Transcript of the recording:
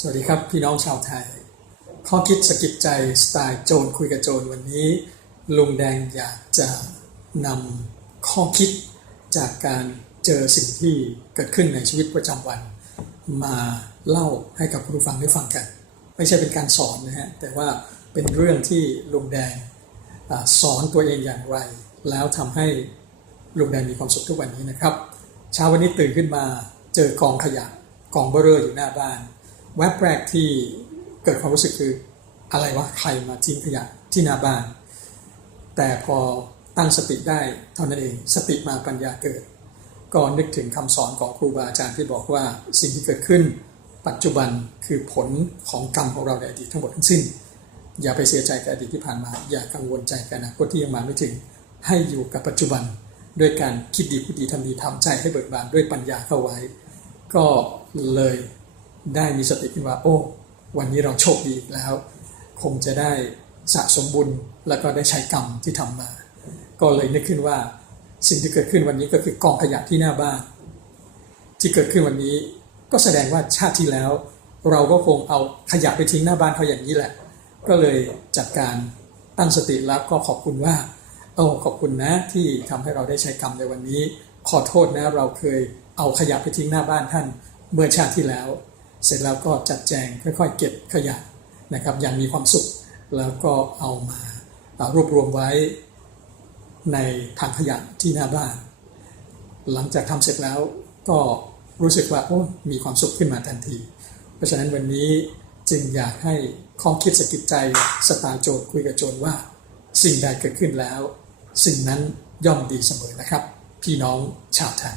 สวัสดีครับพี่น้องชาวไทย ข้อคิดสะกิดใจสไตล์โจรคุยกับโจรวันนี้ ลุงแดงอยากจะนำข้อคิดจากการเจอสิ่งที่เกิดขึ้นในชีวิตประจำวัน มาเล่าให้กับผู้ฟังได้ฟังกัน ไม่ใช่เป็นการสอนนะฮะแต่ว่าเป็นเรื่องที่ลุงแดงอสอนตัวเองอย่างไร แล้วทำให้ลุงแดงมีความสุขทุกวันนี้นะครับเช้าวันนี้ตื่นขึ้นมาเจอกองขยะกองเบอร์เรออยู่หน้าบ้าน แวบแรกที่เกิดความรู้สึกคืออะไรวะใครมาทิ้งขยะที่หน้าบ้าน แต่พอตั้งสติได้เท่านั้นเองสติมาปัญญาเกิดก็นึกถึงคำสอนของครูบาอาจารย์ที่บอกว่าสิ่งที่เกิดขึ้นปัจจุบันคือผลของกรรมของเราในอดีตทั้งหมดทั้งสิ้น อย่าไปเสียใจกับอดีตที่ผ่านมา อย่ากังวลใจกับอนาคตที่ยังมาไม่ถึง ให้อยู่กับปัจจุบันด้วยการคิดดีพูดดีทำดีทำใจให้เบิกบานด้วยปัญญาเข้าไว้ ก็เลย ได้มีสติขึ้นว่า โอ้ วันนี้เราโชคดีแล้ว คงจะได้สะสมบุญแล้วก็ได้ใช้กรรมที่ทำมา ก็เลยนึกขึ้นว่าสิ่งที่เกิดขึ้นวันนี้ก็คือกองขยะที่หน้าบ้าน ที่เกิดขึ้นวันนี้ก็แสดงว่าชาติที่แล้ว เราก็คงเอาขยะไปทิ้งหน้าบ้านเขาอย่างนี้แหละ ก็เลยจัดการตั้งสติแล้วก็ขอบคุณว่าโอ้ขอบคุณนะที่ทำให้เราได้ใช้กรรมในวันนี้ ขอโทษนะเราเคยเอาขยะไปทิ้งหน้าบ้านท่านเมื่อชาติที่แล้ว เสร็จแล้วก็จัดแจงค่อยๆ เก็บขยะนะครับอย่างมีความสุขแล้วก็เอามารวบรวมไว้ในถังขยะที่หน้าบ้าน หลังจากทำเสร็จแล้วก็รู้สึกว่าโอ้มีความสุขขึ้นมาทันที เพราะฉะนั้นวันนี้จึงอยากให้ข้อคิดสะกิดใจสตล์โจทย์คุยกับโจทย์ว่า สิ่งใดเกิดขึ้นแล้ว สิ่งนั้นย่อมดีเสมอนะครับ พี่น้องชาวไทย